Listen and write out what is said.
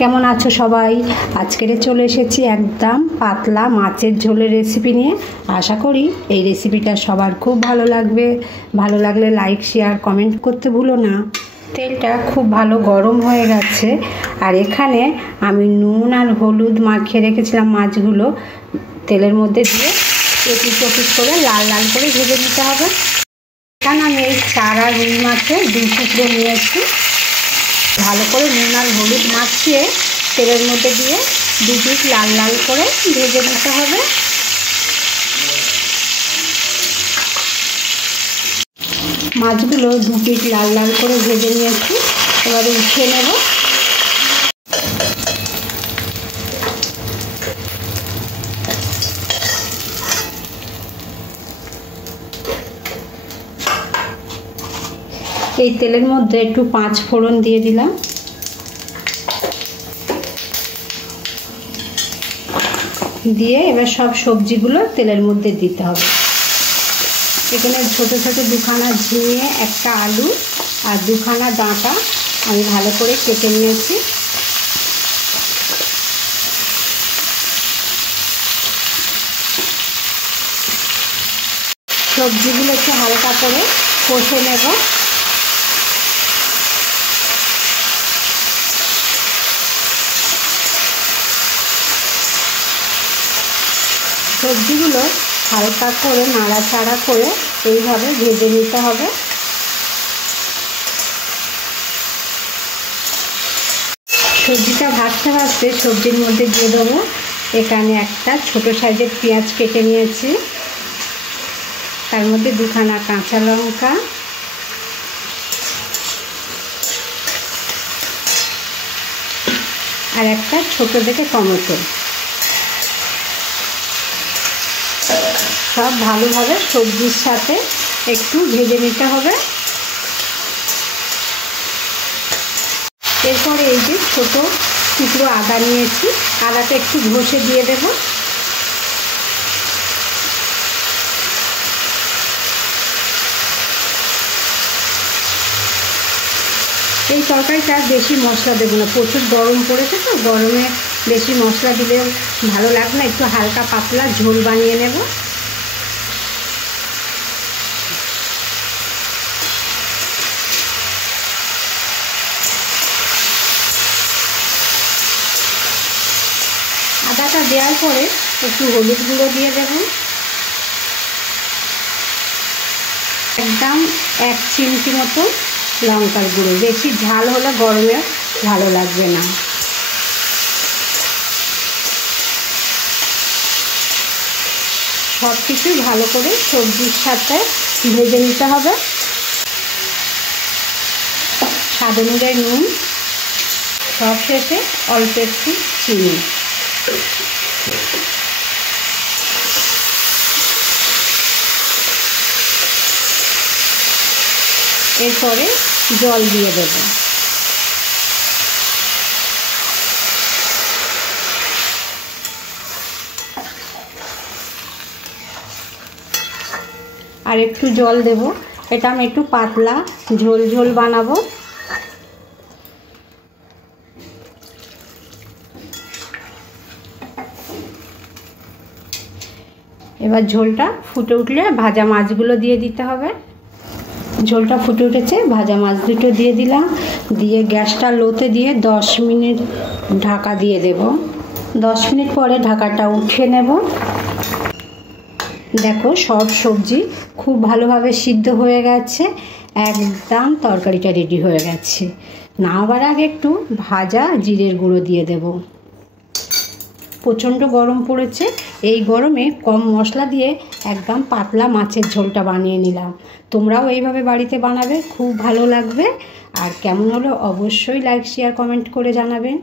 কেমন আছো সবাই? আজকের চলে এসেছি একদম পাতলা মাছের ঝোলের রেসিপি নিয়ে। আশা করি এই রেসিপিটা সবার খুব ভালো লাগবে। ভালো লাগলে লাইক, শেয়ার, কমেন্ট করতে ভুলো না। তেলটা খুব ভালো গরম হয়ে গেছে, আর এখানে আমি নুন আর হলুদ মাখিয়ে রেখেছিলাম মাছগুলো তেলের মধ্যে দিয়ে এপিস ওপিস করে লাল লাল করে ভেজে নিতে হবে। এখানে আমি এই চারা রুই মাছের 2 টুকরো নিয়েছি। ভালো করে নুন আর হলুদ মাখিয়ে তেলের মধ্যে দিয়ে 2 পিস লাল লাল করে ভেজে নিতে হবে। মাছগুলো 2 পিস লাল লাল করে ভেজে নিয়েছি, এবারে উঠিয়ে নেব। এই তেলের মধ্যে একটু 5 ফোড়ন দিয়ে দিলাম, দিয়ে এবার সব সবজিগুলো তেলের মধ্যে দিতে হবে। এখানে ছোট ছোট 2খানা ঝিঙে, 1টা আলু আর 2খানা ডাঁটা আমি ভালো করে কেটে নিয়েছি। সবজিগুলো একটু হালকা করে কষে নেব। সবজিগুলো হালকা করে নাড়াচাড়া করে এইভাবে ভেজে নিতে হবে। সবজিটা ভাজতে ভাজতে সবজির মধ্যে দিয়ে দেবো এখানে একটা ছোট সাইজের পেঁয়াজ কেটে নিয়েছি, তার মধ্যে 2খানা কাঁচা লঙ্কা, আর একটা ছোট দেখে টমেটো। সব ভালোভাবে সবজির সাথে একটু ভেজে নিতে হবে। এরপরে এই যে ছোট টুকরো আদা নিয়েছি, আদাটা একটু ঘষে দিয়ে দেব। এই তরকারিটা বেশি মশলা দেবো না, প্রচুর গরম পড়েছে তো, গরমে বেশি মশলা দিলে ভালো লাগবে না, একটু হালকা পাতলা ঝোল বানিয়ে নেব। আদাটা দেওয়ার পরে একটু হলুদ গুঁড়ো দিয়ে দেব, একদম 1 চিমটি মতো লঙ্কার গুঁড়ো। বেশি ঝাল হলে গরমে ভালো লাগবে না। সব কিছু ভালো করে সবজির সাথে ভেজে নিতে হবে। স্বাদ অনুযায়ী নুন, সব শেষে অল্প একটু চিনি। এরপরে জল দিয়ে দেব। আর একটু জল দেব, এটা আমি একটু পাতলা ঝোল ঝোল বানাবো। এবার ঝোলটা ফুটে উঠলে ভাজা মাছগুলো দিয়ে দিতে হবে। ঝোলটা ফুটে উঠেছে, ভাজা মাছ দুটো দিয়ে দিলাম, দিয়ে গ্যাসটা লোতে দিয়ে 10 মিনিট ঢাকা দিয়ে দেব। 10 মিনিট পরে ঢাকাটা উঠিয়ে নেব। দেখো সব সবজি খুব ভালোভাবে সিদ্ধ হয়ে গেছে, একদম তরকারিটা রেডি হয়ে গেছে। নামাবার আগে একটু ভাজা জিরের গুঁড়ো দিয়ে দেব। প্রচণ্ড গরম পড়েছে, এই গরমে কম মশলা দিয়ে একদম পাতলা মাছের ঝোলটা বানিয়ে নিলাম। তোমরাও এইভাবে বাড়িতে বানাবে, খুব ভালো লাগবে। আর কেমন হলো অবশ্যই লাইক, শেয়ার, কমেন্ট করে জানাবেন।